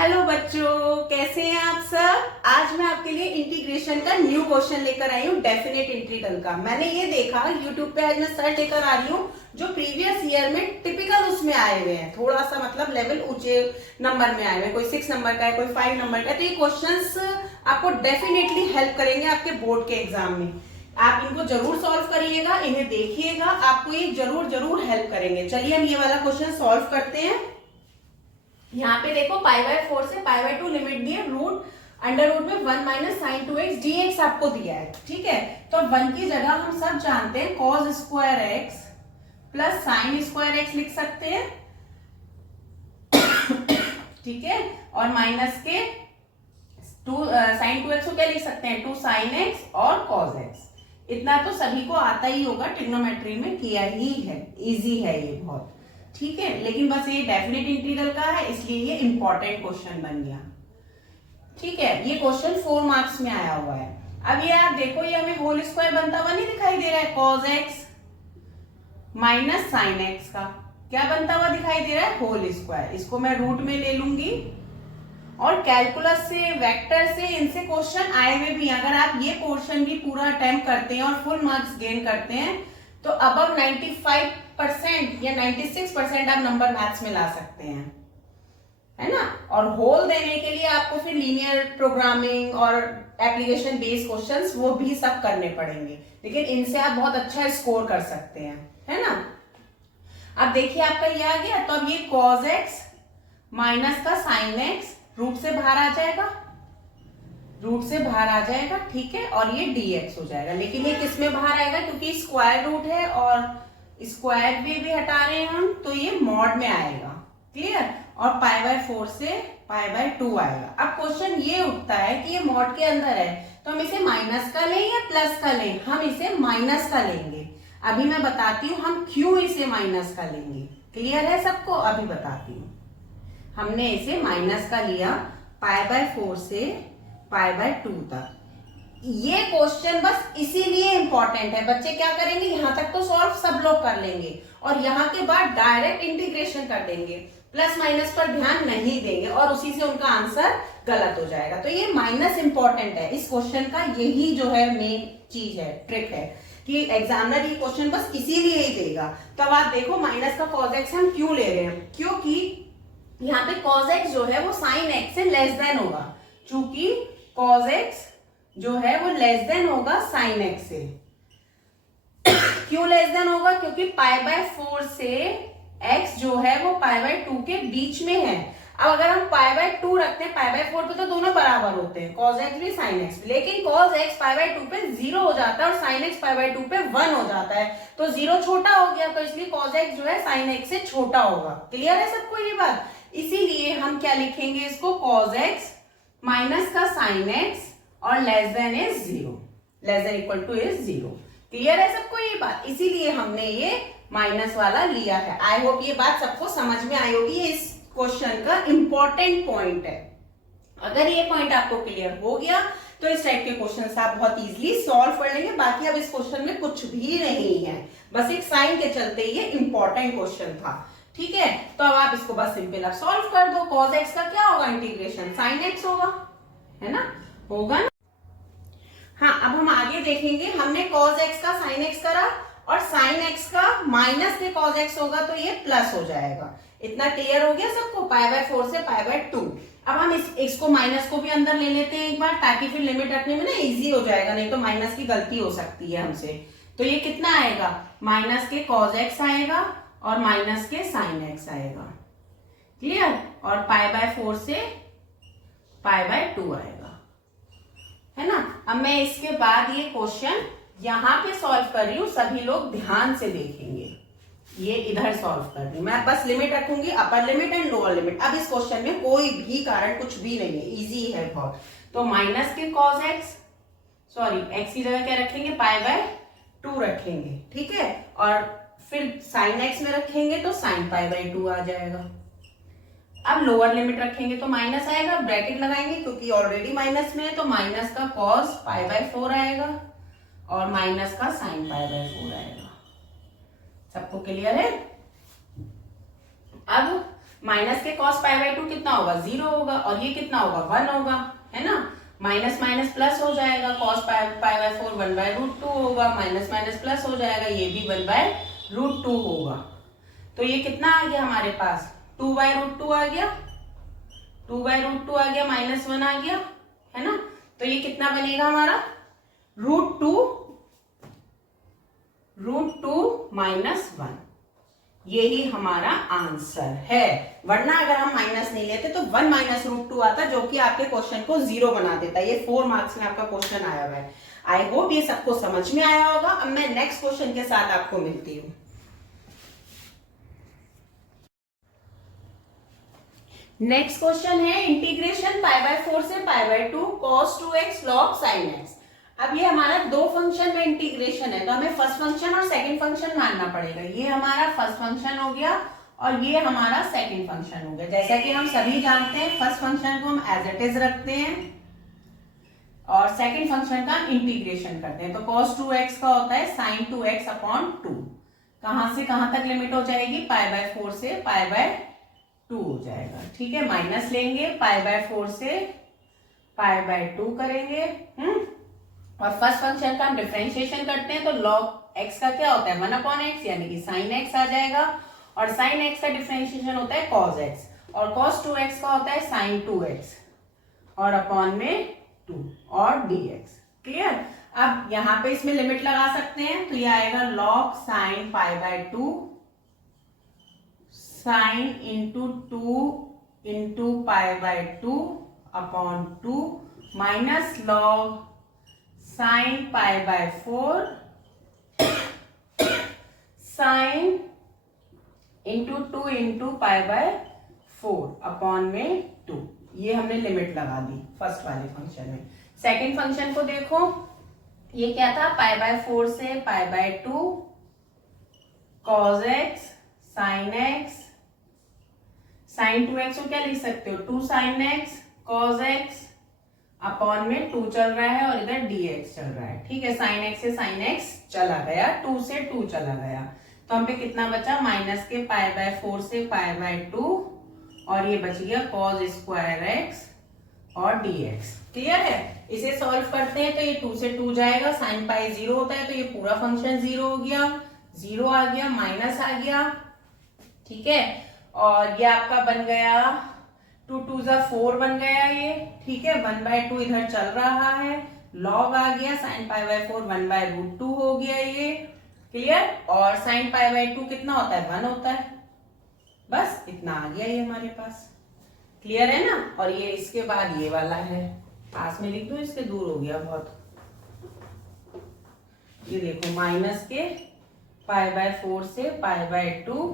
Hello बच्चों, कैसे हैं आप सब। आज मैं आपके लिए इंटीग्रेशन का न्यू क्वेश्चन लेकर आई हूँ, डेफिनेट इंटीग्रल का। मैंने ये देखा यूट्यूब पे, आज मैं सर्च लेकर आ रही हूँ जो प्रीवियस ईयर में टिपिकल उसमें आए हुए हैं, थोड़ा सा मतलब लेवल ऊंचे नंबर में आए हुए हैं। कोई 6 नंबर का है, कोई 5 नंबर का है। तो ये क्वेश्चंस आपको डेफिनेटली हेल्प करेंगे आपके बोर्ड के एग्जाम में। आप इनको जरूर सॉल्व करिएगा, इन्हें देखिएगा, आपको ये जरूर जरूर हेल्प करेंगे। चलिए हम ये वाला क्वेश्चन सॉल्व करते हैं। यहाँ पे देखो π/4 से π/2 लिमिट दी है, रूट अंडर रूट में 1 माइनस साइन 2x dx आपको दिया है। ठीक है, तो 1 की जगह हम सब जानते हैं cos square x plus sine square x लिख सकते हैं। ठीक है, और माइनस के 2 साइन 2x को क्या लिख सकते हैं, 2 साइन x और cos x। इतना तो सभी को आता ही होगा, ट्रिग्नोमेट्री में किया ही है, इजी है ये बहुत। ठीक है, लेकिन बस ये डेफिनेट इंटीग्रल का है इसलिए ये इंपॉर्टेंट क्वेश्चन बन गया। ठीक है, ये क्वेश्चन 4 मार्क्स में आया हुआ है। अब ये आप देखो, ये हमें होल स्क्वायर बनता हुआ नहीं दिखाई दे रहा है, cos x minus sine x का क्या बनता हुआ दिखाई दे रहा है, होल स्क्वायर। इसको मैं रूट में ले लूंगी। और कैलकुलस से, वेक्टर से, इनसे क्वेश्चन आए हुए भी। अगर आप ये पोर्शन भी पूरा अटेम्प्ट करते हैं और फुल मार्क्स गेन करते हैं तो अबव 95% या 96% आप नंबर मैथ्स में ला सकते हैं, है ना। और होल देने के लिए आपको फिर लीनियर प्रोग्रामिंग और एप्लीकेशन बेस्ड क्वेश्चंस वो भी सब करने पड़ेंगे, लेकिन इनसे आप बहुत अच्छा स्कोर कर सकते हैं, है ना। अब देखिए आपका ये आ गया, तो अब ये cos x माइनस का साइन x रूट से बाहर आ जाएगा, रूट से बाहर आ जाएगा। ठीक है, और ये dx हो जाएगा। लेकिन ये किस में बाहर आएगा, क्योंकि स्क्वायर रूट है और स्क्वायर भी हटा रहे हैं हम, तो ये मॉड में आएगा। क्लियर, और π/4 से π/2 आएगा। अब क्वेश्चन ये उठता है कि ये मॉड के अंदर है, तो हम इसे माइनस का लें या प्लस का लें। हम इसे माइनस का लेंगे। अभी मैं बताती हूँ हम क्यों इसे माइनस का लेंगे। क्लियर है सबको, अभी बताती हूँ। हमने इसे माइनस का लिया π/4 से π/2 तक। ये क्वेश्चन बस इसीलिए इंपॉर्टेंट है। बच्चे क्या करेंगे, यहां तक तो सॉल्व सब लोग कर लेंगे और यहाँ के बाद डायरेक्ट इंटीग्रेशन कर देंगे, प्लस माइनस पर ध्यान नहीं देंगे और उसी से उनका आंसर गलत हो जाएगा। तो ये माइनस इंपॉर्टेंट है इस क्वेश्चन का। यही जो है मेन चीज है, ट्रिक है कि एग्जामिनर ये क्वेश्चन बस इसीलिए ही देगा। तो अब आप देखो, माइनस का cos x हम क्यों ले रहे हैं, क्योंकि यहाँ पे cos x जो है वो sin x से लेस देन होगा। चूंकि cos x जो है वो लेस देन होगा साइन x से। क्यों लेस देन होगा, क्योंकि π/4 से x जो है वो π/2 के बीच में है। अब अगर हम π/2 रखते हैं, π/4 पे तो दोनों बराबर होते हैं, cos x भी sin x भी। लेकिन cos x π/2 पे 0 हो जाता है और sin x π/2 पे 1 हो जाता है, तो 0 छोटा हो गया, तो इसलिए cos x जो है sin x से छोटा होगा। क्लियर है सबको ये बात। इसीलिए हम क्या लिखेंगे इसको, cos x माइनस का sin x और less than is 0, less than equal two is 0। Clear है सबको ये बात, इसीलिए हमने ये माइनस वाला लिया है। आई होप ये बात सबको समझ में आई होगी। ये इस क्वेश्चन का इंपॉर्टेंट पॉइंट है। अगर ये पॉइंट आपको क्लियर हो गया तो इस टाइप के क्वेश्चन आप बहुत इजीली सॉल्व कर लेंगे। बाकी अब इस क्वेश्चन में कुछ भी नहीं है, बस एक साइन के चलते ये इंपॉर्टेंट क्वेश्चन था। ठीक है, तो अब आप इसको बस सिंपल आप सॉल्व कर दो। cos x का क्या होगा, इंटीग्रेशन sin x होगा, है ना, होगा ना। हाँ, अब हम आगे देखेंगे। हमने cos x का sin x करा और sin x का माइनस से cos x होगा तो ये प्लस हो जाएगा। इतना क्लियर हो गया सबको, π/4 से π/2। अब हम इसको माइनस को भी अंदर ले लेते हैं एक बार, ताकि फिर लिमिट रखने में ना इजी हो जाएगा, नहीं तो माइनस की गलती हो सकती है हमसे। तो ये कितना आएगा, माइनस के cos x आएगा और माइनस के sin x आएगा। क्लियर, और π/4 से π/2 आएगा, है ना। अब मैं इसके बाद ये क्वेश्चन यहां पे सॉल्व कर रही हूं, सभी लोग ध्यान से देखेंगे। ये इधर सॉल्व कर रही हूं मैं, बस लिमिट रखूंगी, upper limit and lower limit. अब इस क्वेश्चन में कोई भी कारण कुछ भी नहीं है, इजी है बहुत। तो माइनस के cos x, सॉरी x की जगह क्या रखेंगे, π/2 रखेंगे। ठीक है, और फिर sin x में रखेंगे तो sin π/2 आ जाएगा। अब लोअर लिमिट रखेंगे तो माइनस आएगा, ब्रैकेट लगाएंगे क्योंकि ऑलरेडी माइनस में है, तो माइनस का cos π/4 आएगा और माइनस का sin π/4 आएगा। सबको क्लियर है। अब माइनस के cos पाई बाय 2 कितना होगा, 0 होगा, और ये कितना होगा, 1 होगा, है ना। माइनस माइनस प्लस हो जाएगा, cos pi by 4 1 by root 2 होगा, माइनस माइनस प्लस हो जाएगा, ये भी 1 बाय रूट 2 होगा। तो ये कितना आ गया हमारे पास, 2 बाय रूट 2 आ गया, 2 बाय रूट 2 आ गया, माइनस 1 आ गया, है ना। तो ये कितना बनेगा हमारा, रूट टू माइनस 1। यही हमारा आंसर है। वरना अगर हम माइनस नहीं लेते तो 1 माइनस रूट 2 आता, जो कि आपके क्वेश्चन को 0 बना देता। ये 4 मार्क्स में आपका क्वेश्चन आया हुआ है। आई होप ये सबको समझ में आया होगा। अब मैं नेक्स्ट क्वेश्चन के साथ आपको मिलती हूँ। नेक्स्ट क्वेश्चन है इंटीग्रेशन पाई बाय 4 से pi by 2 cos 2x log sin x। अब ये हमारा दो फंक्शन में इंटीग्रेशन है, तो हमें फर्स्ट फंक्शन और सेकंड फंक्शन मानना पड़ेगा। ये हमारा फर्स्ट फंक्शन हो गया और ये हमारा सेकंड फंक्शन हो गया। जैसा कि हम सभी जानते हैं, फर्स्ट फंक्शन को हम एज इट इज रखते हैं और सेकंड फंक्शन का इंटीग्रेशन करते हैं। तो cos 2x का होता है sin 2x अपॉन 2। कहां से कहां तक लिमिट हो जाएगी, पाई बाय 4 से पाई बाय 2 हो जाएगा। ठीक है, माइनस लेंगे, पाई बाय 4 से पाई बाय 2 करेंगे। और फर्स्ट फंक्शन का हम डिफरेंशिएशन करते हैं, तो log x का क्या होता है, 1 अपॉन x, यानी कि sin x आ जाएगा। और sin x का डिफरेंशिएशन होता है cos x, और cos 2x का होता है sin 2x, और अपॉन में 2 और dx। क्लियर। अब यहां पे इसमें लिमिट लगा सकते हैं, तो ये आएगा log sin pi bye 2 sin into 2 into pi by 2 upon 2 minus log sin pi by 4 sin into 2 into pi by 4 upon में 2। ये हमने लिमिट लगा दी फर्स्ट वाले फंक्शन में। सेकंड फंक्शन को देखो, ये क्या था, पाई बाय 4 से pi by 2 cos x sin x, sin 2x को क्या लिख सकते हो, 2 sin x cos x upon में 2 चल रहा है और इधर dx चल रहा है। ठीक है, sin x से sin x चला गया, 2 से 2 चला गया, तो हम पे कितना बचा, माइनस के पाई बाय 4 से पाई बाय 2 और ये बच गया cos स्क्वायर x और dx। क्लियर है। इसे सॉल्व करते हैं तो ये 2 से 2 जाएगा, sin पाई 0 होता है तो ये पूरा फंक्शन 0 हो गया, 0 आ गया, माइनस आ गया। ठीक है, और ये आपका बन गया 2 2 जा 4 बन गया ये। ठीक है, 1 बाय 2 इधर चल रहा है, log आ गया, sin pi by 4 1 by root 2 हो गया ये। क्लियर। और sin पाई बाय 2 कितना होता है, 1 होता है। बस इतना आ गया ये हमारे पास। क्लियर है ना। और ये इसके बाद ये वाला है, पास में लिख दो, इसके दूर हो गया बहुत। ये देखो, माइनस के पाई बाय 4 से pi by 2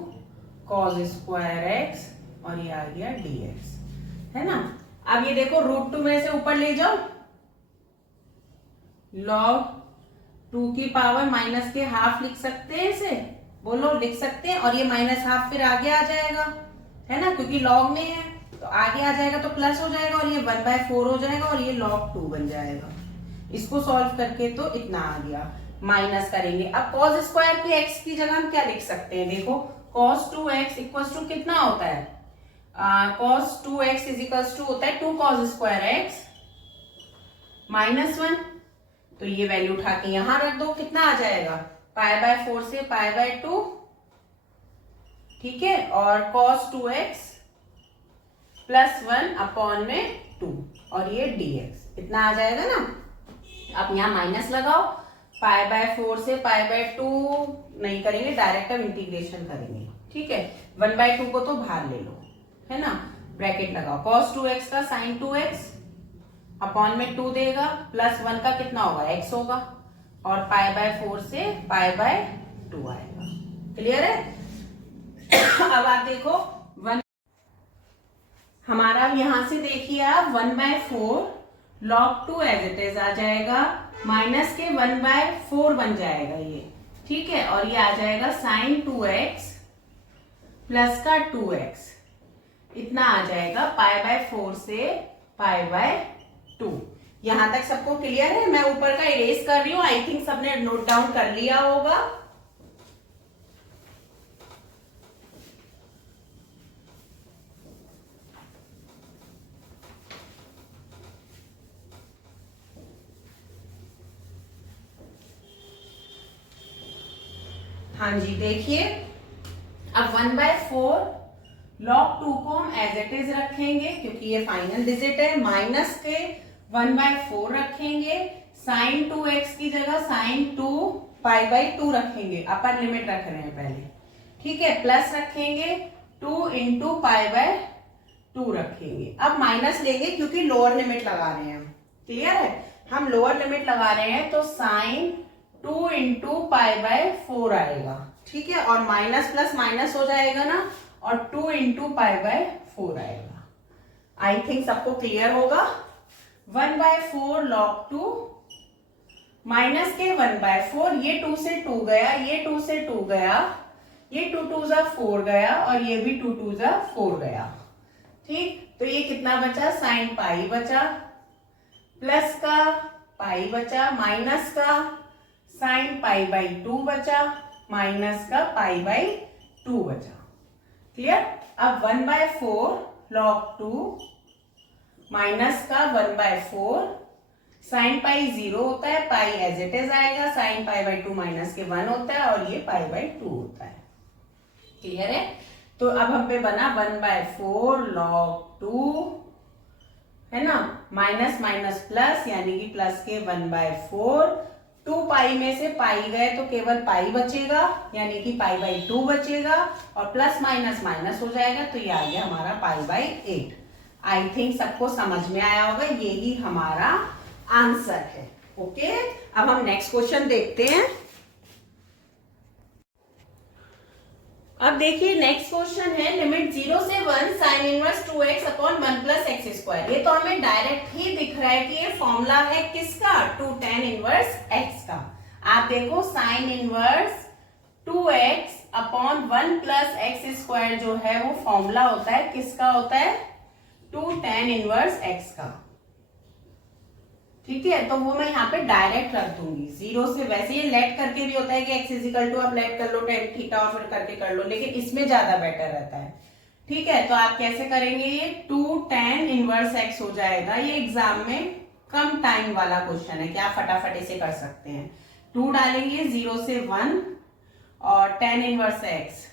cos square x और ये आ गया dx, है ना। अब ये देखो, रूट 2 में से ऊपर ले जाओ, log 2 की पावर माइनस के हाफ लिख सकते हैं इसे, बोलो लिख सकते हैं। और ये माइनस हाफ फिर आगे आ जाएगा, है ना, क्योंकि log में है तो आगे आ जाएगा तो प्लस हो जाएगा और ये 1 बाय 4 हो जाएगा और ये log 2 बन जाएगा। इसको सॉल्व करके तो इतना आ गया, माइनस करेंगे। अब cos स्क्वायर की x की जगह हम क्या लिख सकते हैं, देखो cos 2x इक्वल्स टू कितना होता है, cos 2x is equals to होता है 2 cos स्क्वायर x माइनस 1। तो ये वैल्यू उठा के यहां रख दो, कितना आ जाएगा, पाई बाय 4 से पाई बाय 2। ठीक है, और cos 2x प्लस 1 अपॉन में 2 और ये dx इतना आ जाएगा ना। अब यहाँ माइनस लगाओ, पाई बाय 4 से पाई बाय 2 नहीं करेंगे, डायरेक्ट अब इंटीग्रेशन करेंगे। ठीक है, 1 बाय 2 को तो बाहर ले लो, है ना, ब्रैकेट लगाओ, cos 2x का sin 2x अपॉन में 2 देगा, प्लस 1 का कितना होगा, x होगा, और पाई बाय 4 से पाई बाय 2 आएगा। क्लियर है। अब आप देखो, 1 हमारा यहां से देखिए आप 1 by 4 log 2 as it is आ जाएगा, माइनस के 1 बाय 4 बन जाएगा ये। ठीक है, और ये आ जाएगा sin 2x प्लस का 2x, इतना आ जाएगा पाई बाय 4 से पाई बाय 2। यहां तक सबको क्लियर है। मैं ऊपर का इरेज कर रही हूं, आई थिंक सबने नोट डाउन कर लिया होगा। हाँ जी, देखिए अब 1/4 log 2 को हम एज इट इज रखेंगे क्योंकि ये फाइनल डिजिट है, माइनस के 1/4 रखेंगे, साइन 2x की जगह साइन 2 π/2 रखेंगे, अपर लिमिट रख रहे हैं पहले, ठीक है, प्लस रखेंगे 2 इंटू π/2 रखेंगे। अब माइनस लेंगे क्योंकि लोअर लिमिट लगा रहे हैं हम, क्लियर है, हम लोअर लिमिट लगा रहे हैं तो साइन 2 इंटू π/4 आएगा, ठीक है, और माइनस प्लस माइनस हो जाएगा ना, और 2 इंटू π/4 आएगा। आई थिंक सबको क्लियर होगा। 1/4 log 2 माइनस के 1/4, ये 2 से 2 गया, ये 2 से 2 गया, ये 2 2 जा 4 गया, और ये भी 2 2 जा 4 गया, ठीक, तो ये कितना बचा, साइन पाई बचा, प्लस का पाई बचा, माइनस का साइन π/2 बचा, माइनस का π/2 बचा, क्लियर। अब 1/4 log 2 माइनस का 1/4, साइन पाई 0 होता है, पाई एज इट इज आएगा, साइन π/2 माइनस के 1 होता है, और ये π/2 होता है, क्लियर है। तो अब हम पे बना 1/4 log 2, है ना, माइनस माइनस प्लस, यानी कि प्लस के 1/4, 2 पाई में से पाई गए तो केवल पाई बचेगा, यानी कि π/2 बचेगा, और प्लस माइनस माइनस हो जाएगा, तो ये आ गया हमारा π/8। आई थिंक सबको समझ में आया होगा, यही हमारा आंसर है। ओके, अब हम नेक्स्ट क्वेश्चन देखते हैं। अब देखिए नेक्स्ट क्वेश्चन है, लिमिट 0 से 1 sine inverse 2x upon 1 plus x square. ये तो हमें डायरेक्ट ही दिख रहा है कि ये फॉर्मूला है किसका, 2 tan इनवर्स x का। आप देखो sine inverse 2x upon 1 plus x square जो है वो फॉर्मूला होता है किसका, होता है 2 tan इनवर्स x का, ठीक है। तो वो मैं यहाँ पे डायरेक्ट रख दूंगी 0 से, वैसे ये लेट करके भी होता है कि x इजिकल टू आप लेट कर लो tan थीटा और फिर करके कर लो, लेकिन इसमें ज्यादा बेटर रहता है, ठीक है। तो आप कैसे करेंगे, ये 2 tan इनवर्स x हो जाएगा। ये एग्जाम में कम टाइम वाला क्वेश्चन है कि आप फटाफट इसे कर सकते हैं। 2 डालेंगे 0 से 1 और tan इनवर्स x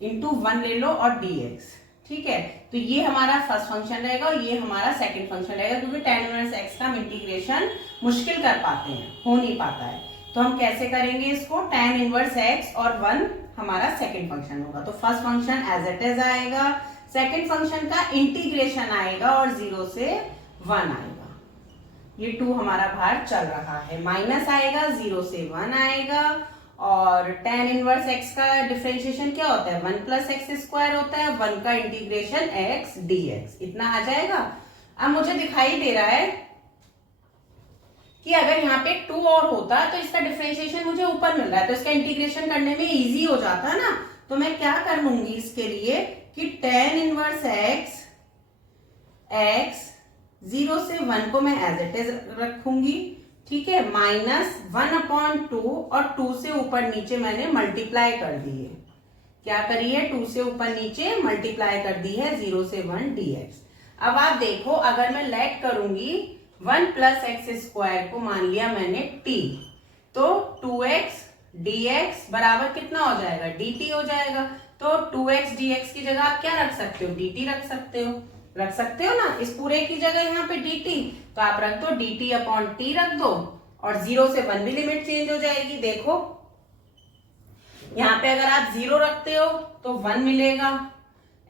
इंटू 1 ले लो और dx, ठीक है। तो ये हमारा फर्स्ट फंक्शन रहेगा और ये हमारा सेकंड फंक्शन रहेगा, क्योंकि tan इनवर्स x का हम इंटीग्रेशन मुश्किल कर पाते हैं, हो नहीं पाता है। तो हम कैसे करेंगे इसको, tan इनवर्स x और 1 हमारा सेकंड फंक्शन होगा। तो first function as it is आएगा, सेकंड फंक्शन का इंटीग्रेशन आएगा और 0 से 1 आएगा। ये 2 हमारा बाहर चल रहा है, माइनस आएगा, 0 से 1 आएगा, और tan इनवर्स x का डिफरेंशिएशन क्या होता है, 1 प्लस एक्स स्क्वायर होता है, 1 का इंटीग्रेशन x dx, इतना आ जाएगा। अब मुझे दिखाई दे रहा है कि अगर यहाँ पे 2 और होता तो इसका डिफरेंशिएशन मुझे ऊपर मिल रहा है, तो इसका इंटीग्रेशन करने में इजी हो जाता ना। तो मैं क्या कर लूंगी इसके लिए कि tan इनवर्स x 0 से 1 को मैं एज इट इज रखूंगी, ठीक है, -1/2 और 2 से ऊपर नीचे मैंने मल्टीप्लाई कर दी है। क्या करी है, 2 से ऊपर नीचे मल्टीप्लाई कर दी है 0 से 1 dx। अब आप देखो, अगर मैं लेट करूंगी 1 प्लस एक्स स्क्वायर को, मान लिया मैंने t, तो 2x dx बराबर कितना हो जाएगा, dt हो जाएगा। तो 2x dx की जगह आप क्या रख सकते हो, dt रख सकते हो ना, इस पूरे की जगह यहाँ पे dt, तो आप रख दो dt अपॉन t रख दो, और 0 से 1 भी लिमिट चेंज हो जाएगी। देखो यहाँ पे अगर आप 0 रखते हो तो 1 मिलेगा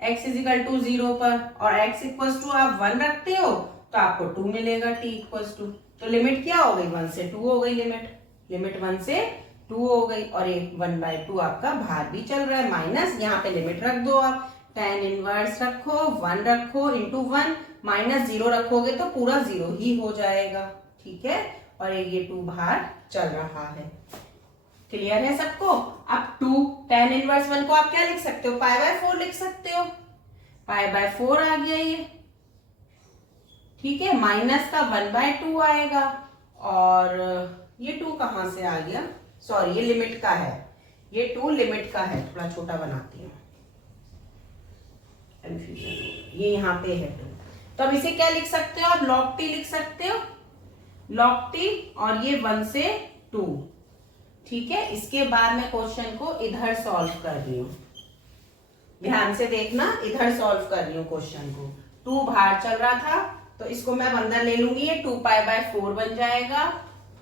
x इजिकल टू 0 पर, और x इक्वल टू आप 1 रखते हो तो आपको 2 मिलेगा t इक्वल टू। तो लिमिट क्या हो गई, 1 से 2 हो गई, लिमिट 1 से 2 हो गई, और ये 1/2 आपका बाहर भी चल रहा है, माइनस, यहाँ पे लिमिट रख दो आप, tan इनवर्स रखो, 1 रखो इंटू 1, -0 रखोगे तो पूरा 0 ही हो जाएगा, ठीक है। और ये 2 बाहर चल रहा है, क्लियर है सबको। अब 2 tan इनवर्स 1 को आप क्या लिख सकते हो, π/4 लिख सकते हो, π/4 आ गया ये, ठीक है, माइनस का 1/2 आएगा, और ये 2 कहां से आ गया, सॉरी ये लिमिट का है, ये 2 लिमिट का है, थोड़ा छोटा बनाती हूँ, ये यहाँ पे है 2, तो अब इसे क्या लिख सकते हो आप, log t लिख सकते हो, log t, और ये 1 से 2, ठीक है, इसके बाद मैं क्वेश्चन को इधर सॉल्व कर रही हूँ, ध्यान से देखना, इधर सॉल्व कर रही हूँ क्वेश्चन को। 2 बाहर चल रहा था तो इसको मैं अंदर ले लूंगी, ये 2π/4 बन जाएगा,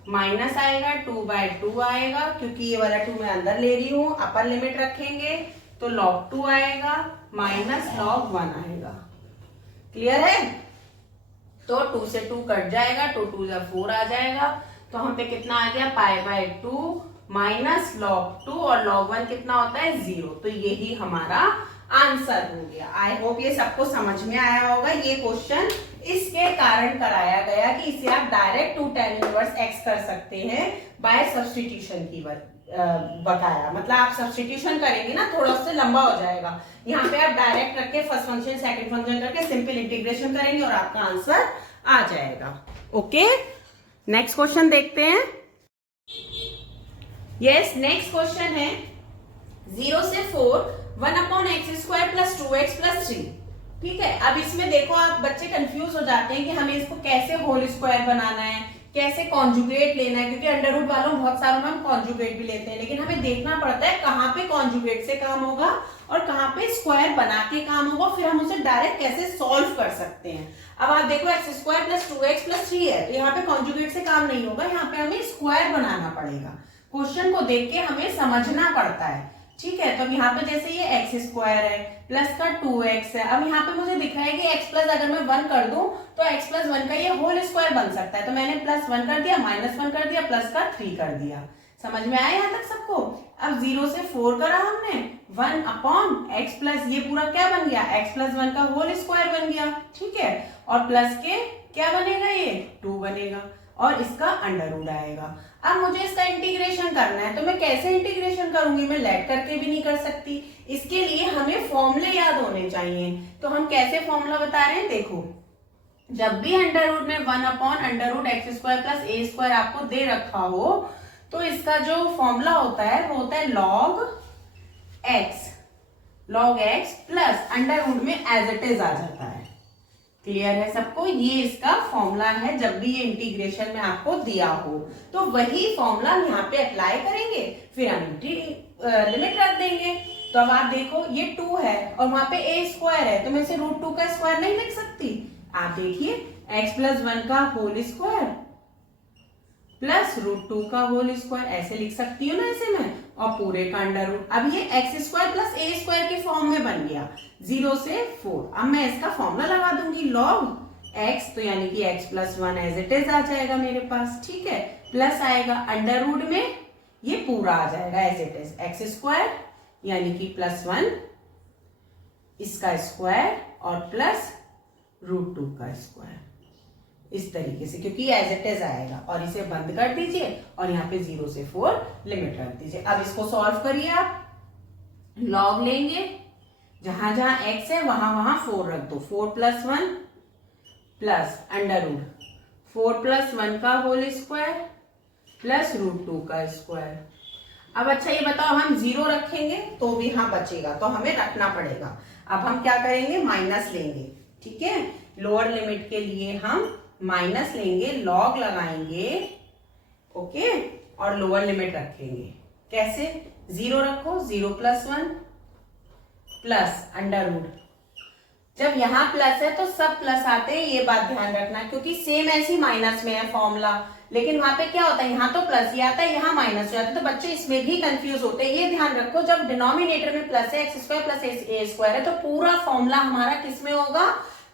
माइनस आएगा 2/2 आएगा, क्योंकि ये वाला 2 मैं अंदर ले रही हूँ, अपर लिमिट रखेंगे तो log 2 आएगा माइनस log 1 आएगा। क्लियर है? तो 2 से 2 कट जाएगा, 2 2 जा 4 आ जाएगा, तो हम पे कितना आ गया π/2 माइनस log 2, और log 1 कितना होता है 0, तो यही हमारा आंसर हो गया। आई होप ये सबको समझ में आया होगा। ये क्वेश्चन इसके कारण कराया गया कि इसे आप डायरेक्ट 2 tan इनवर्स x कर सकते हैं बाय सब्स्टिट्यूशन की बताया, मतलब आप सब्स्टिट्यूशन करेंगे ना, थोड़ा उससे लंबा हो जाएगा, यहाँ पे आप डायरेक्ट रख के फर्स्ट फंक्शन सेकंड फंक्शन करके सिंपल इंटीग्रेशन करेंगे और आपका आंसर आ जाएगा। ओके, नेक्स्ट क्वेश्चन देखते हैं। यस, नेक्स्ट क्वेश्चन है 0 से 4 1/x² + 2x + 3। ठीक है, अब इसमें देखो आप बच्चे कंफ्यूज हो जाते हैं कि हमें इसको कैसे होल स्क्वायर बनाना है, कैसे कॉन्जुगेट लेना है, क्योंकि अंडर रूट वालों बहुत सारों में हम कॉन्जुगेट भी लेते हैं, लेकिन हमें देखना पड़ता है कहाँ पे कॉन्जुगेट से काम होगा और कहाँ पे स्क्वायर बना के काम होगा, फिर हम उसे डायरेक्ट कैसे सॉल्व कर सकते हैं। अब आप देखो x² + 2x + 3 है, तो यहाँ पे कॉन्जुगेट से काम नहीं होगा, यहाँ पे हमें स्क्वायर बनाना पड़ेगा। क्वेश्चन को देख के हमें समझना पड़ता है। ठीक है, तो अब यहाँ पे जैसे ये x² है प्लस का 2x है, अब यहाँ पे मुझे दिख रहा है कि x प्लस अगर मैं 1 कर दूं तो x + 1 का ये होल स्क्वायर बन सकता है, तो मैंने +1 कर दिया, -1 कर दिया, प्लस का 3 कर दिया। समझ में आया यहाँ तक सबको? अब 0 से 4 करा हमने, 1/x प्लस ये पूरा क्या बन गया, x + 1 का होल स्क्वायर बन गया। ठीक है, और प्लस के क्या बनेगा, ये 2 बनेगा, और इसका अंडर रूट आएगा। अब मुझे इसका इंटीग्रेशन करना है, तो मैं कैसे इंटीग्रेशन करूंगी, मैं लेट करके भी नहीं कर सकती, इसके लिए हमें फॉर्मूले याद होने चाहिए। तो हम कैसे फॉर्मूला बता रहे हैं, देखो, जब भी अंडर रूट में 1/√x² + a² आपको दे रखा हो, तो इसका जो फॉर्मूला होता है वो होता है log x plus under root में एज इट इज आ जाता है। क्लियर है सबको? ये इसका फॉर्मूला है, जब भी ये इंटीग्रेशन में आपको दिया हो तो वही फॉर्मूला हम यहाँ पे अप्लाई करेंगे, फिर हम लिमिट रख देंगे। तो अब आप देखो ये 2 है और वहां पे a² है, तो मैं इसे √2 का स्क्वायर नहीं लिख सकती। आप देखिए x + 1 का होल स्क्वायर प्लस √2 का होल स्क्वायर, ऐसे लिख सकती हूँ ना ऐसे में, और पूरे का अंडर रूट। अब ये x² + a² के फॉर्म में बन गया 0 से 4। अब मैं इसका फॉर्मूला लगा दूंगी log x, तो यानी कि x + 1 एज इट इज आ जाएगा मेरे पास। ठीक है, प्लस आएगा अंडर रूट में, ये पूरा आ जाएगा एज इट इज, x² यानी कि +1 इसका स्क्वायर और प्लस √2 का स्क्वायर, इस तरीके से, क्योंकि एज इट इज आएगा। और इसे बंद कर दीजिए और यहाँ पे 0 से 4 लिमिट रख दीजिए। अब इसको सॉल्व करिए, आप लॉग लेंगे, जहां जहां x है वहां वहां 4 रख दो, 4 + 1 प्लस अंडर रूट 4 + 1 का होल स्क्वायर प्लस √2 का स्क्वायर। अब अच्छा ये बताओ, हम 0 रखेंगे तो भी यहाँ बचेगा, तो हमें रखना पड़ेगा। अब हम क्या करेंगे, माइनस लेंगे। ठीक है, लोअर लिमिट के लिए हम माइनस लेंगे, लॉग लगाएंगे, ओके, और लोअर लिमिट रखेंगे। कैसे, 0 रखो, 0 + 1 प्लस अंडर रूट, जब यहाँ प्लस है तो सब प्लस आते हैं, ये बात ध्यान रखना, क्योंकि सेम ऐसी माइनस में है फॉर्मूला, लेकिन वहां पे क्या होता है, यहाँ तो प्लस ही आता है, यहाँ माइनस हो जाता है, तो बच्चे इसमें भी कंफ्यूज होते हैं। ये ध्यान रखो, जब डिनोमिनेटर में प्लस है, x² + a² है, तो पूरा फॉर्मूला हमारा किस में होगा,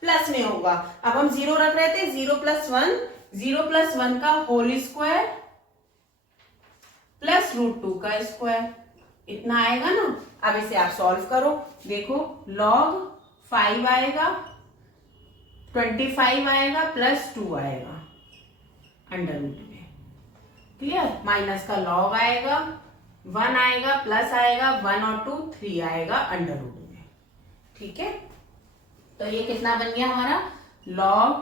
प्लस में होगा। अब हम 0 रख रहे थे, 0 + 1 का होल स्क्वायर प्लस √2 का स्क्वायर, इतना आएगा ना। अब इसे आप सॉल्व करो, देखो log 5 आएगा, 25 आएगा, प्लस 2 आएगा अंडर रूट में। क्लियर, माइनस का log आएगा, 1 आएगा, प्लस आएगा, 1 और 2 3 आएगा अंडर रूट में। ठीक है, तो ये कितना बन गया हमारा, log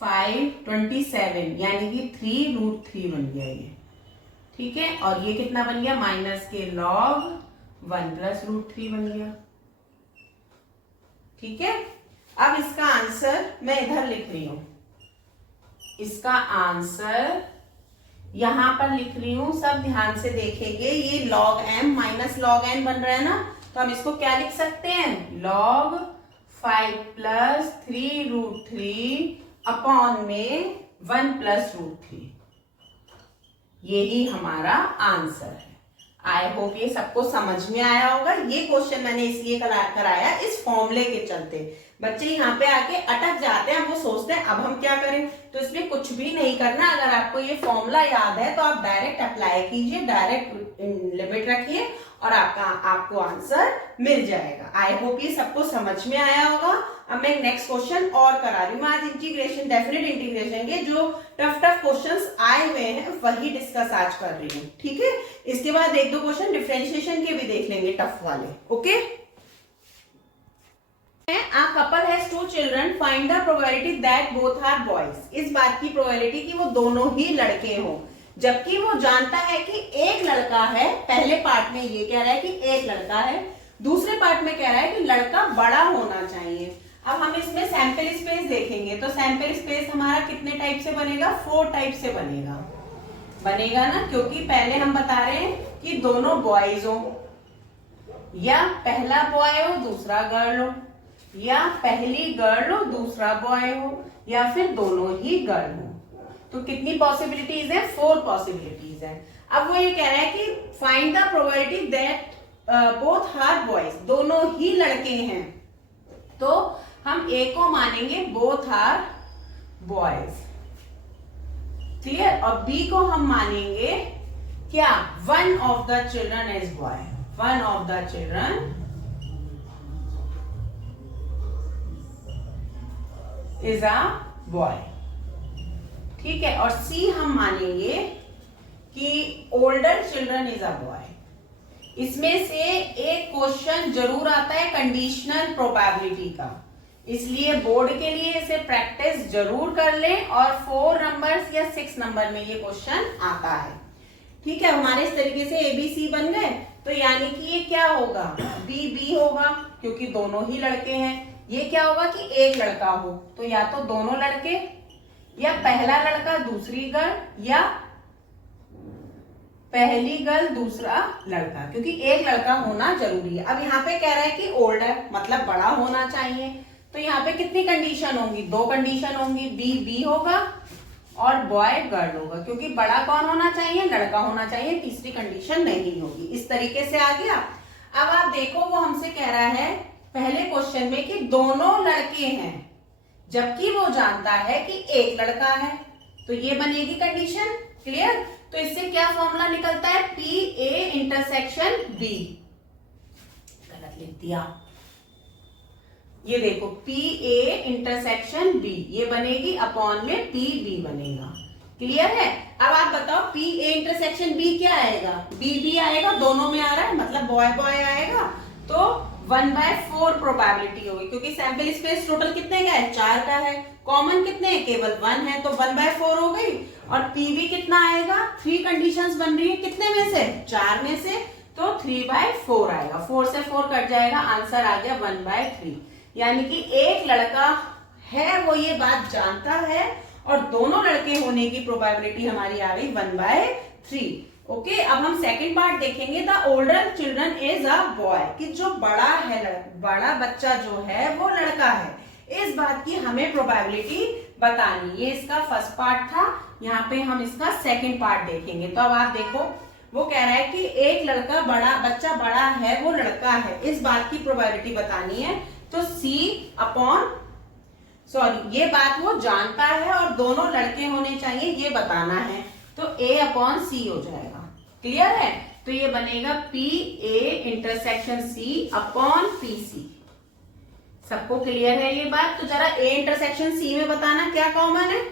5 27 यानी कि 3√3 बन गया ये। ठीक है, और ये कितना बन गया, माइनस के log 1 + √3 बन गया। ठीक है, अब इसका आंसर मैं इधर लिख रही हूं, इसका आंसर यहाँ पर लिख रही हूं, सब ध्यान से देखेंगे। ये log m minus log n बन रहा है ना, तो हम इसको क्या लिख सकते हैं, log 5 प्लस 3√3 अपॉन में 1 प्लस √3। यही हमारा आंसर है। आई होप ये सबको समझ में आया होगा। ये क्वेश्चन मैंने इसलिए कराया इस फॉर्मूले के चलते। बच्चे यहाँ पे आके अटक जाते हैं, वो सोचते हैं अब हम क्या करें, तो इसमें कुछ भी नहीं करना। अगर आपको ये फॉर्मूला याद है तो आप डायरेक्ट अप्लाई कीजिए, डायरेक्ट लिमिट रखिए और आपको आंसर मिल जाएगा। आई होप ये सबको समझ में आया होगा। अब मैं नेक्स्ट क्वेश्चन और करा रही हूँ। आज इंटीग्रेशन, डेफिनेट इंटीग्रेशन के जो टफ क्वेश्चंस आए हुए हैं वही डिस्कस आज कर रही हूँ, ठीक है। इसके बाद एक दो क्वेश्चन डिफरेंशिएशन के भी देख लेंगे, टफ वाले। Okay, A couple has 2 children. Find the probability that both are boys. इस बात की प्रोबेबिलिटी कि वो दोनों ही लड़के हों, जबकि वो जानता है कि एक लड़का है। पहले पार्ट में ये कह रहा है कि एक लड़का है, दूसरे पार्ट में कह रहा है कि लड़का बड़ा होना चाहिए। अब हम इसमें सैंपल स्पेस देखेंगे तो सैंपल स्पेस हमारा कितने टाइप से बनेगा, 4 टाइप से बनेगा ना, क्योंकि पहले हम बता रहे हैं कि दोनों बॉयज हो, या पहला बॉय हो दूसरा गर्ल हो, या पहली गर्ल हो दूसरा बॉय हो, या फिर दोनों ही गर्ल हो। तो कितनी पॉसिबिलिटीज है, 4 पॉसिबिलिटीज है। अब वो ये कह रहा है कि find the probability that both are boys, दोनों ही लड़के हैं। तो हम ए को मानेंगे बोथ आर बॉयज, क्लियर। और बी को हम मानेंगे क्या, one of the children is boy, one of the children is a boy, ठीक है। और सी हम मानेंगे कि older children is a boy. इसमें से एक क्वेश्चन जरूर आता है कंडीशनल प्रोबेबिलिटी का, इसलिए बोर्ड के लिए इसे प्रैक्टिस जरूर कर लें। और 4 नंबर्स या 6 नंबर में ये क्वेश्चन आता है, ठीक है। हमारे इस तरीके से ABC बन गए, तो यानी कि ये क्या होगा, BB होगा क्योंकि दोनों ही लड़के हैं। ये क्या होगा कि एक लड़का हो, तो या तो दोनों लड़के, या पहला लड़का दूसरी गर्ल, या पहली गर्ल दूसरा लड़का, क्योंकि एक लड़का होना जरूरी है। अब यहाँ पे कह रहा है कि ओल्डर मतलब बड़ा होना चाहिए, तो यहाँ पे कितनी कंडीशन होंगी, 2 कंडीशन होंगी, B होगा और बॉय गर्ल होगा, क्योंकि बड़ा कौन होना चाहिए, लड़का होना चाहिए, तीसरी कंडीशन नहीं होगी। इस तरीके से आ गया। अब आप देखो वो हमसे कह रहा है पहले क्वेश्चन में कि दोनों लड़के हैं, जबकि वो जानता है कि एक लड़का है, तो ये बनेगी कंडीशन, क्लियर। तो इससे क्या फॉर्मूला निकलता है, PA इंटरसेक्शन B, गलत लिख दिया, ये देखो PA इंटरसेक्शन B ये बनेगी, अपॉन में PB बनेगा, क्लियर है। अब आप बताओ PA इंटरसेक्शन B क्या आएगा, BB आएगा, दोनों में आ रहा है मतलब बॉय बॉय आएगा, तो 1/4 प्रोबेबिलिटी होगी, क्योंकि सैंपल स्पेस टोटल कितने का है, 4 का है, कॉमन कितने है, केवल 1 है, तो 1/4 हो गई। और PB कितना आएगा, 3 कंडीशंस बन रही है, कितने में से, 4 में से, तो 3/4 आएगा, 4 से 4 कट जाएगा, आंसर आ गया 1/3। यानी कि एक लड़का है वो ये बात जानता है, और दोनों लड़के होने की प्रोबेबिलिटी हमारी आ गई 1/3। ओके, अब हम सेकंड पार्ट देखेंगे, the older children is a boy, कि जो बड़ा है, बड़ा बच्चा जो है वो लड़का है, इस बात की हमें प्रोबेबिलिटी बतानी। ये इसका फर्स्ट पार्ट था, यहाँ पे हम इसका सेकंड पार्ट देखेंगे। तो अब आप देखो वो कह रहा है कि एक लड़का बड़ा, बच्चा बड़ा है वो लड़का है, इस बात की प्रोबेबिलिटी बतानी है। तो ये बात वो जानता है और दोनों लड़के होने चाहिए ये बताना है, तो A/C हो जाएगा, क्लियर है। तो ये बनेगा PA intersection C upon PC। सबको क्लियर है ये बात। तो जरा A इंटरसेक्शन C में बताना क्या कॉमन है,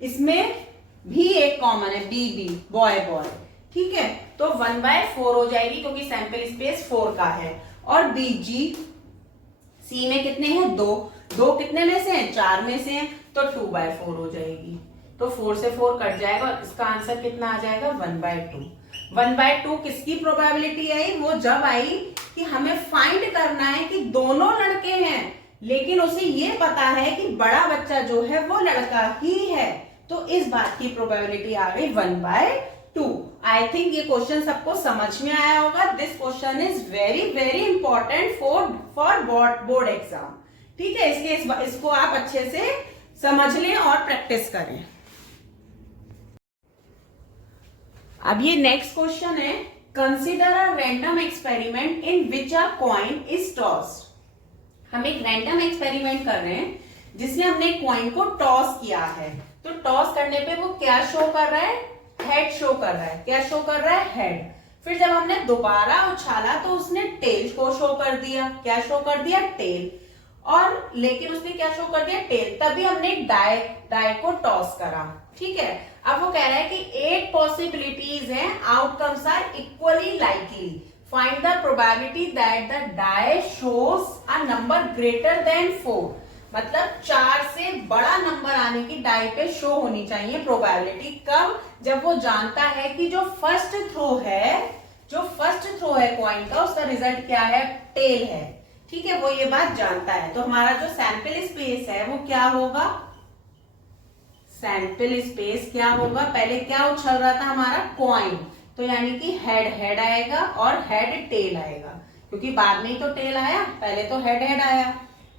इसमें भी एक कॉमन है, BB बॉय बॉय, ठीक है। तो 1/4 हो जाएगी क्योंकि सैंपल स्पेस 4 का है, और BG C में कितने हैं, 2 कितने में से हैं, 4 में से हैं, तो 2/4 हो जाएगी। तो 4 से 4 कट जाएगा और इसका आंसर कितना आ जाएगा, 1/2। 1/2 किसकी प्रोबेबिलिटी आई, वो जब आई कि हमें फाइंड करना है कि दोनों लड़के हैं, लेकिन उसे ये पता है कि बड़ा बच्चा जो है वो लड़का ही है, तो इस बात की प्रोबेबिलिटी आ गई 1/2। आई थिंक ये क्वेश्चन सबको समझ में आया होगा। This question is very very important for board exam. ठीक है, इसलिए इसको आप अच्छे से समझ लें और प्रैक्टिस करें। अब ये नेक्स्ट क्वेश्चन है, consider a random experiment in which a coin is tossed. हम एक रैंडम एक्सपेरिमेंट कर रहे हैं जिसमें हमने कॉइन को टॉस किया है। तो टॉस करने पे वो क्या शो कर रहा है? हेड शो कर रहा है। क्या शो कर रहा है? हेड। फिर जब हमने दोबारा उछाला तो उसने टेल को शो कर दिया। क्या शो कर दिया? टेल। और लेकिन उसने क्या शो कर दिया? टेल। तभी हमने डाई को टॉस करा। ठीक है, अब वो कह रहा है कि 8 पॉसिबिलिटीज हैं, outcomes are equally likely, find the probability that the die shows a number greater than 4। मतलब 4 से बड़ा नंबर आने की डाई पे शो होनी चाहिए प्रोबेबिलिटी। कब? जब वो जानता है कि जो फर्स्ट थ्रो है कॉइन का, उसका रिजल्ट क्या है? टेल है। ठीक है, वो ये बात जानता है। तो हमारा जो सैंपल स्पेस है वो क्या होगा? सैंपल स्पेस क्या होगा? पहले क्या उछल रहा था हमारा? कॉइन। तो यानी कि हेड आएगा और हेड टेल आएगा, क्योंकि बाद में ही तो टेल आया, पहले तो हेड आया।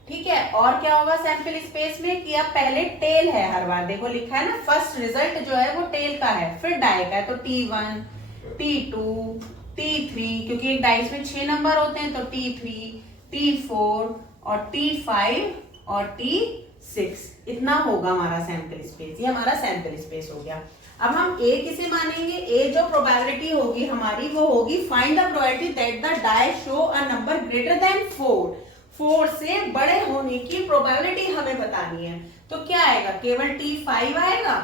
ठीक है, और क्या होगा सैंपल स्पेस में कि अब पहले टेल है हर बार। देखो लिखा है ना, फर्स्ट रिजल्ट जो है वो टेल का है, फिर डाई का है। तो T1, T2, T3, क्योंकि एक डाइस में 6 नंबर होते हैं, तो T3, T4 और T5 और T6। इतना होगा हमारा सैंपल स्पेस। ये हमारा सैंपल स्पेस हो गया। अब हम ए किसे मानेंगे? ए जो प्रोबेबिलिटी होगी हमारी वो होगी find the probability that the die show a number greater than 4। 4 से बड़े होने की प्रोबेबिलिटी हमें बतानी है। तो क्या आएगा? केवल T5 आएगा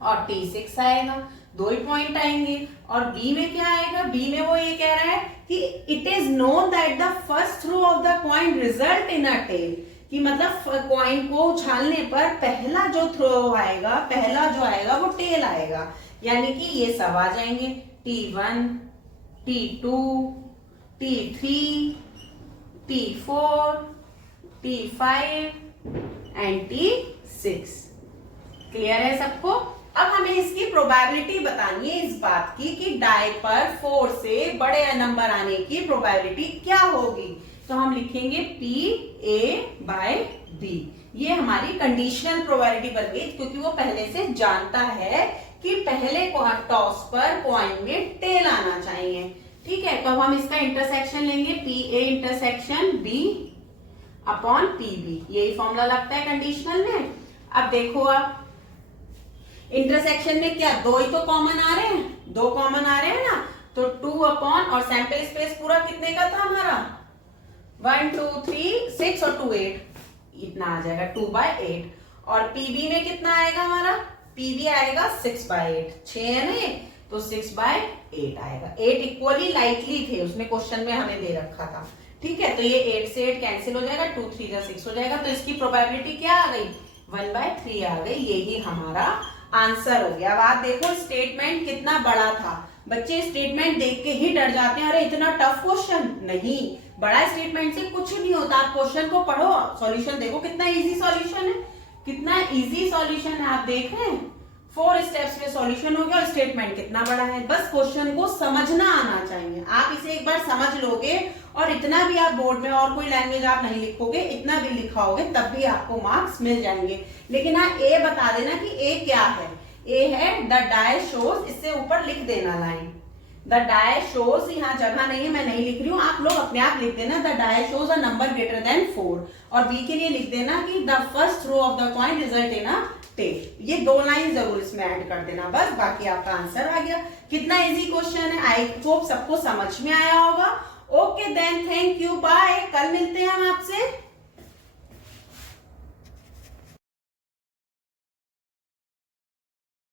और T6 आएगा, 2 ही पॉइंट आएंगे। और बी में क्या आएगा? बी में वो ये कह रहा है कि it is known that the first throw of the coin result in a tail, कि मतलब कॉइन को उछालने पर पहला जो थ्रो आएगा, पहला जो आएगा वो टेल आएगा। यानी कि ये सब आ जाएंगे, T1, T2, T3, T4, T5 and T6। Clear है सबको? अब हमें इसकी प्रोबेबिलिटी बतानी है इस बात की कि डाई पर 4 से बड़े नंबर आने की प्रोबेबिलिटी क्या होगी। तो हम लिखेंगे PA/B। ये हमारी कंडीशनल प्रोबेबिलिटी बन गई, क्योंकि वो पहले से जानता है कि पहले टॉस पर कॉइन में टेल आना चाहिए। ठीक है, तो अब हम इसका इंटरसेक्शन लेंगे, PA इंटरसेक्शन B/PB। यही फॉर्मूला लगता है कंडीशनल में। अब देखो, आप इंटरसेक्शन में क्या 2 ही तो कॉमन आ रहे हैं, 2 कॉमन आ रहे हैं ना, तो 2 और सैंपल स्पेस पूरा कितने का था हमारा? 1 2 3 6 और 2 8, इतना आ जाएगा 2/8। और पीबी में कितना आएगा हमारा? पीबी आएगा 6/8, 6 है ना, तो 6/8 आएगा। 8 इक्वली लाइकली थे, उसने क्वेश्चन में हमें दे रखा था। ठीक है, तो ये 8 से 8 कैंसिल हो जाएगा, 2 3 6 हो जाएगा। तो इसकी प्रोबेबिलिटी क्या आ गई? 1/3 आ गई। यही हमारा आंसर हो गया। अब आप देखो स्टेटमेंट कितना बड़ा था। बच्चे स्टेटमेंट देख के ही डर जाते हैं, अरे इतना टफ क्वेश्चन। नहीं, बड़ा स्टेटमेंट से कुछ नहीं होता। आप क्वेश्चन को पढ़ो, सॉल्यूशन देखो, कितना इजी सॉल्यूशन है, कितना इजी सॉल्यूशन है। आप देख रहे हैं 4 स्टेप्स में सॉल्यूशन हो गया और स्टेटमेंट कितना बड़ा है। बस क्वेश्चन को समझना आना चाहिए। आप इसे एक बार समझ लोगे और इतना भी आप बोर्ड में और कोई लैंग्वेज आप नहीं लिखोगे, इतना भी लिखाओगे तब भी आपको मार्क्स मिल जाएंगे। लेकिन हाँ, ए बता देना कि ए क्या है। ए है द डाई शोज, इससे ऊपर लिख देना लाइन, द डाई शोज। यहाँ जगह नहीं है, मैं नहीं लिख रही हूँ, आप लोग अपने आप लिख देना, the die shows a number greater than 4। और बी के लिए लिख देना कि the first throw of the coin result in a tail. ये 2 लाइन जरूर इसमें ऐड कर देना, बस बाकी आपका आंसर आ गया। कितना इजी क्वेश्चन है, आई होप सबको समझ में आया होगा। Okay then, thank you, bye. कल मिलते हैं हम आपसे।